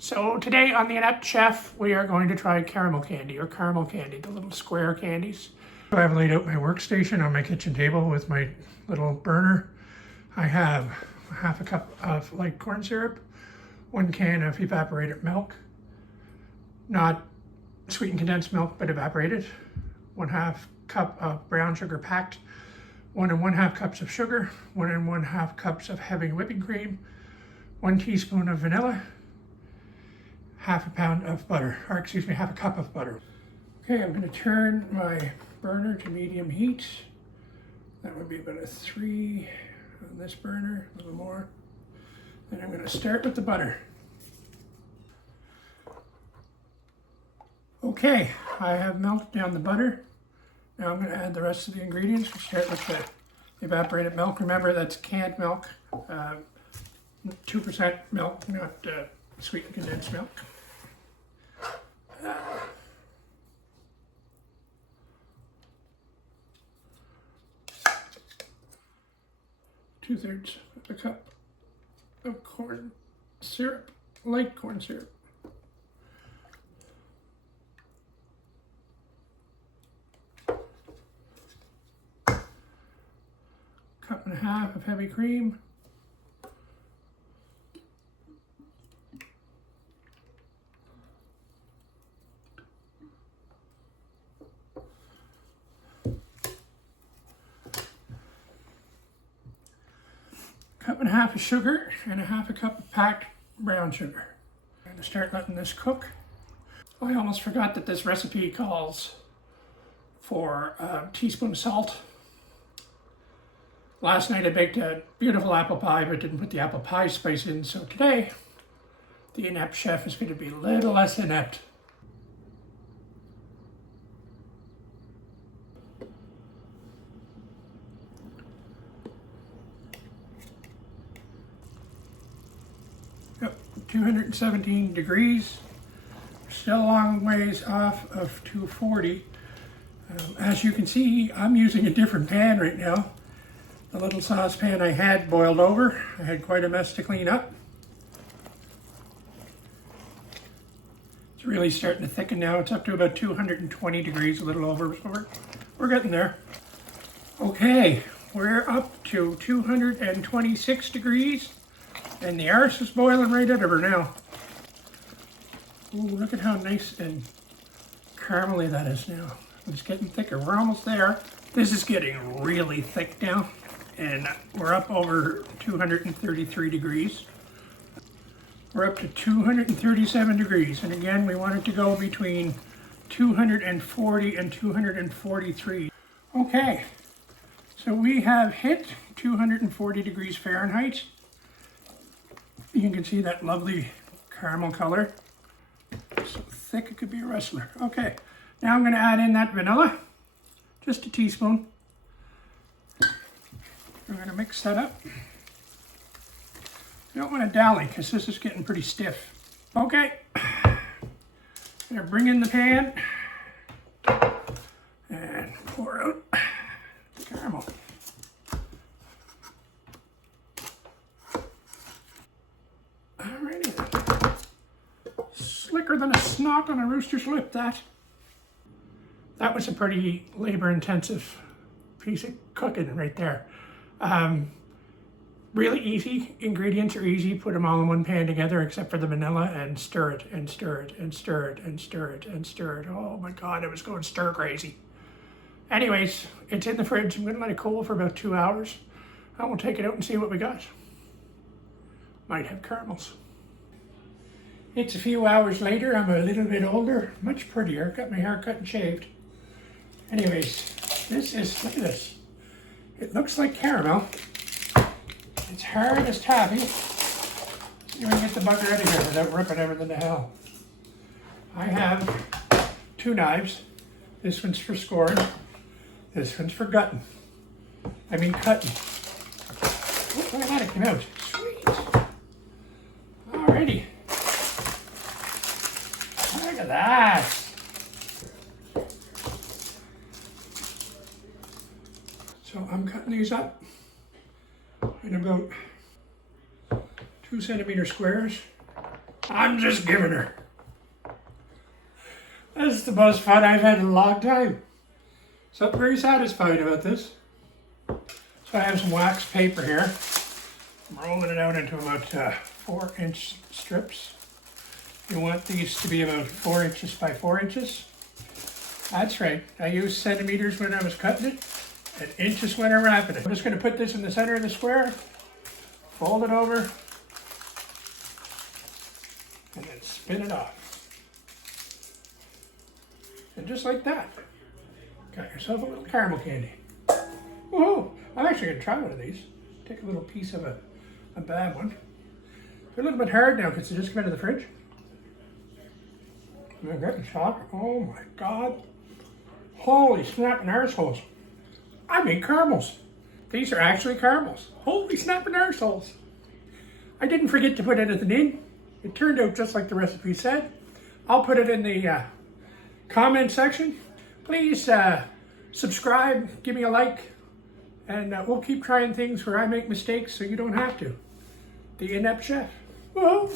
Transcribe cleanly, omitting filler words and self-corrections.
So today on the Inept Chef, we are going to try caramel candy, or caramel candy, the little square candies. I've laid out my workstation on my kitchen table with my little burner. I have half a cup of light corn syrup, 1 can of evaporated milk, not sweetened condensed milk, but evaporated, 1/2 cup of brown sugar packed, 1 1/2 cups of sugar, 1 1/2 cups of heavy whipping cream, 1 teaspoon of vanilla, half a pound of butter, or excuse me, half a cup of butter. Okay, I'm going to turn my burner to medium heat. That would be about a 3 on this burner, a little more. Then I'm going to start with the butter. Okay, I have melted down the butter. Now I'm going to add the rest of the ingredients. We'll start with the evaporated milk. Remember, that's canned milk, 2% milk, not sweetened condensed milk. 2/3 of a cup of corn syrup, light corn syrup. Cup and a half of heavy cream. Cup and a half of sugar and a half a cup of packed brown sugar. I'm going to start letting this cook. I almost forgot that this recipe calls for a teaspoon of salt. Last night I baked a beautiful apple pie, but didn't put the apple pie spice in, so today the Inept Chef is going to be a little less inept. Yep, 217 degrees. Still a long ways off of 240. As you can see, I'm using a different pan right now. The little saucepan I had boiled over. I had quite a mess to clean up. It's really starting to thicken now. It's up to about 220 degrees, a little over, so we're getting there. Okay, we're up to 226 degrees, and the arse is boiling right out of her now. Ooh, look at how nice and caramely that is now. It's getting thicker. We're almost there. This is getting really thick now, and we're up over 233 degrees. We're up to 237 degrees, and again, we want it to go between 240 and 243. Okay, so we have hit 240 degrees Fahrenheit. You can see that lovely caramel color. So thick it could be a wrestler. Okay, now I'm going to add in that vanilla, just a teaspoon. We're going to mix that up. You don't want to dally because this is getting pretty stiff. Okay, I'm going to bring in the pan and pour out the caramel. Alrighty then. Slicker than a snot on a rooster's lip, that. That was a pretty labor-intensive piece of cooking right there. Really easy. Ingredients are easy. Put them all in one pan together except for the vanilla and stir it and stir it and stir it and stir it and stir it. Oh my God, it was going stir crazy. Anyways, it's in the fridge. I'm going to let it cool for about 2 hours. And we'll take it out and see what we got. Might have caramels. It's a few hours later. I'm a little bit older, much prettier. Got my hair cut and shaved. Anyways, this is, look at this. It looks like caramel. It's hard as taffy. See if we can get the bugger out of here without ripping everything to hell. I have 2 knives. This one's for scoring. This one's for gutting. I mean cutting. Oh, look at that, it came out. Sweet. Alrighty. Look at that. So I'm cutting these up in about 2 centimeter squares. I'm just giving her. This is the most fun I've had in a long time. So I'm very satisfied about this. So I have some wax paper here. I'm rolling it out into about 4-inch strips. You want these to be about 4 inches by 4 inches. That's right. I used centimeters when I was cutting it and inches when I'm wrapping it. I'm just going to put this in the center of the square, fold it over, and then spin it off. And just like that, got yourself a little caramel candy. Woohoo! I'm actually going to try one of these. Take a little piece of a bad one. They're a little bit hard now because they just come out of the fridge. They're getting soft. Oh my God. Holy snapping arseholes. I made caramels. These are actually caramels. Holy snapping arseholes. I didn't forget to put anything in. It turned out just like the recipe said. I'll put it in the comment section. Please subscribe, give me a like, and we'll keep trying things where I make mistakes so you don't have to. The Inept Chef. Whoa.